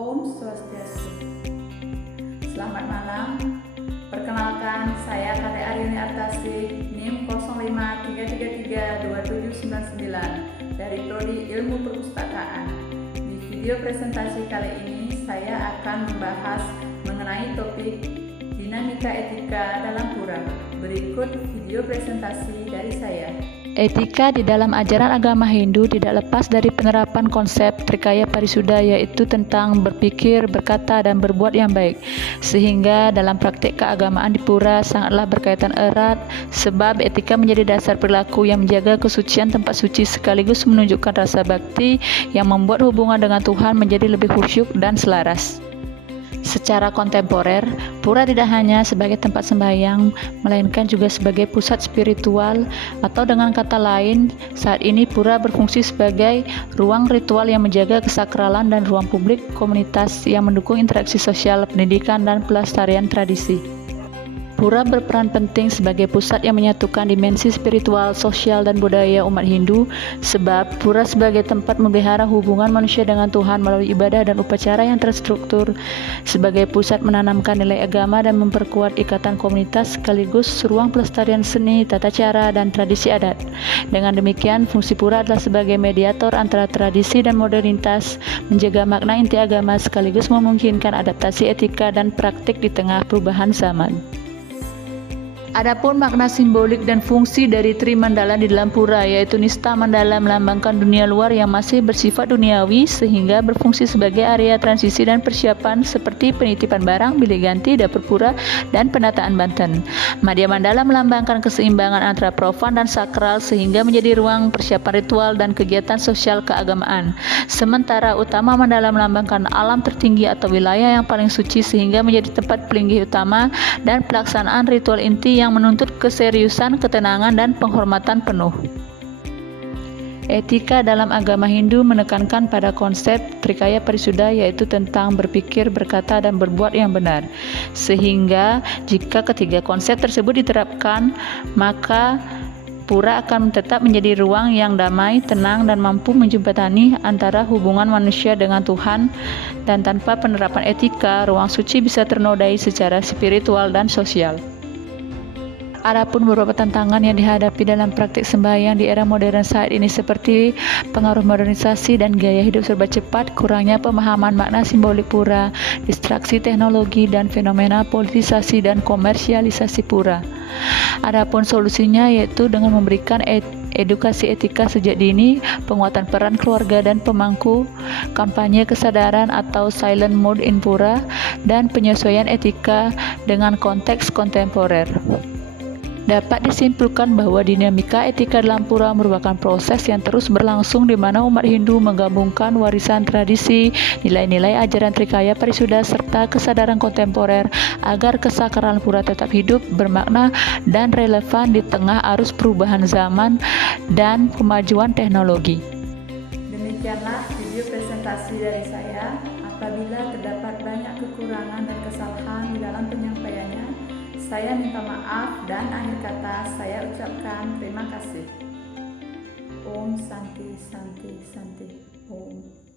Om Swastiastu. Selamat malam. Perkenalkan, saya KT Arini Artasi, NIM 0533327799 dari Prodi Ilmu Perpustakaan. Di video presentasi kali ini, saya akan membahas mengenai topik dinamika etika dalam pura. Berikut video presentasi dari saya. Etika di dalam ajaran agama Hindu tidak lepas dari penerapan konsep Trikaya Parisuddha, yaitu tentang berpikir, berkata, dan berbuat yang baik. Sehingga dalam praktik keagamaan di pura sangatlah berkaitan erat, sebab etika menjadi dasar perilaku yang menjaga kesucian tempat suci sekaligus menunjukkan rasa bakti yang membuat hubungan dengan Tuhan menjadi lebih khusyuk dan selaras. Secara kontemporer, pura tidak hanya sebagai tempat sembahyang, melainkan juga sebagai pusat spiritual, atau dengan kata lain, saat ini pura berfungsi sebagai ruang ritual yang menjaga kesakralan dan ruang publik komunitas yang mendukung interaksi sosial, pendidikan, dan pelestarian tradisi. Pura berperan penting sebagai pusat yang menyatukan dimensi spiritual, sosial, dan budaya umat Hindu, sebab pura sebagai tempat memelihara hubungan manusia dengan Tuhan melalui ibadah dan upacara yang terstruktur, sebagai pusat menanamkan nilai agama dan memperkuat ikatan komunitas, sekaligus ruang pelestarian seni, tata cara, dan tradisi adat. Dengan demikian, fungsi pura adalah sebagai mediator antara tradisi dan modernitas, menjaga makna inti agama sekaligus memungkinkan adaptasi etika dan praktik di tengah perubahan zaman. Adapun makna simbolik dan fungsi dari Trimandala di dalam pura, yaitu Nista Mandala melambangkan dunia luar yang masih bersifat duniawi sehingga berfungsi sebagai area transisi dan persiapan seperti penitipan barang, bilik ganti, dapur pura, dan penataan banten. Madhya Mandala melambangkan keseimbangan antara profan dan sakral sehingga menjadi ruang persiapan ritual dan kegiatan sosial keagamaan. Sementara Utama Mandala melambangkan alam tertinggi atau wilayah yang paling suci sehingga menjadi tempat pelinggih utama dan pelaksanaan ritual inti yang menuntut keseriusan, ketenangan, dan penghormatan penuh. Etika dalam agama Hindu menekankan pada konsep Trikaya Parisuddha, yaitu tentang berpikir, berkata, dan berbuat yang benar. Sehingga jika ketiga konsep tersebut diterapkan, maka pura akan tetap menjadi ruang yang damai, tenang, dan mampu menjembatani antara hubungan manusia dengan Tuhan. Dan tanpa penerapan etika, ruang suci bisa ternodai secara spiritual dan sosial. Adapun beberapa tantangan yang dihadapi dalam praktik sembahyang di era modern saat ini seperti pengaruh modernisasi dan gaya hidup serba cepat, kurangnya pemahaman makna simbolik pura, distraksi teknologi, dan fenomena politisasi dan komersialisasi pura. Adapun solusinya yaitu dengan memberikan edukasi etika sejak dini, penguatan peran keluarga dan pemangku, kampanye kesadaran atau silent mode in pura, dan penyesuaian etika dengan konteks kontemporer. Dapat disimpulkan bahwa dinamika etika dalam pura merupakan proses yang terus berlangsung di mana umat Hindu menggabungkan warisan tradisi, nilai-nilai ajaran Trikaya Parisuddha, serta kesadaran kontemporer agar kesakralan pura tetap hidup, bermakna, dan relevan di tengah arus perubahan zaman dan kemajuan teknologi. Demikianlah video presentasi dari saya. Apabila terdapat banyak kekurangan dan kesalahan di dalam penyampaiannya, saya minta maaf dan akhir kata saya ucapkan terima kasih. Om Santi Santi Santi Om.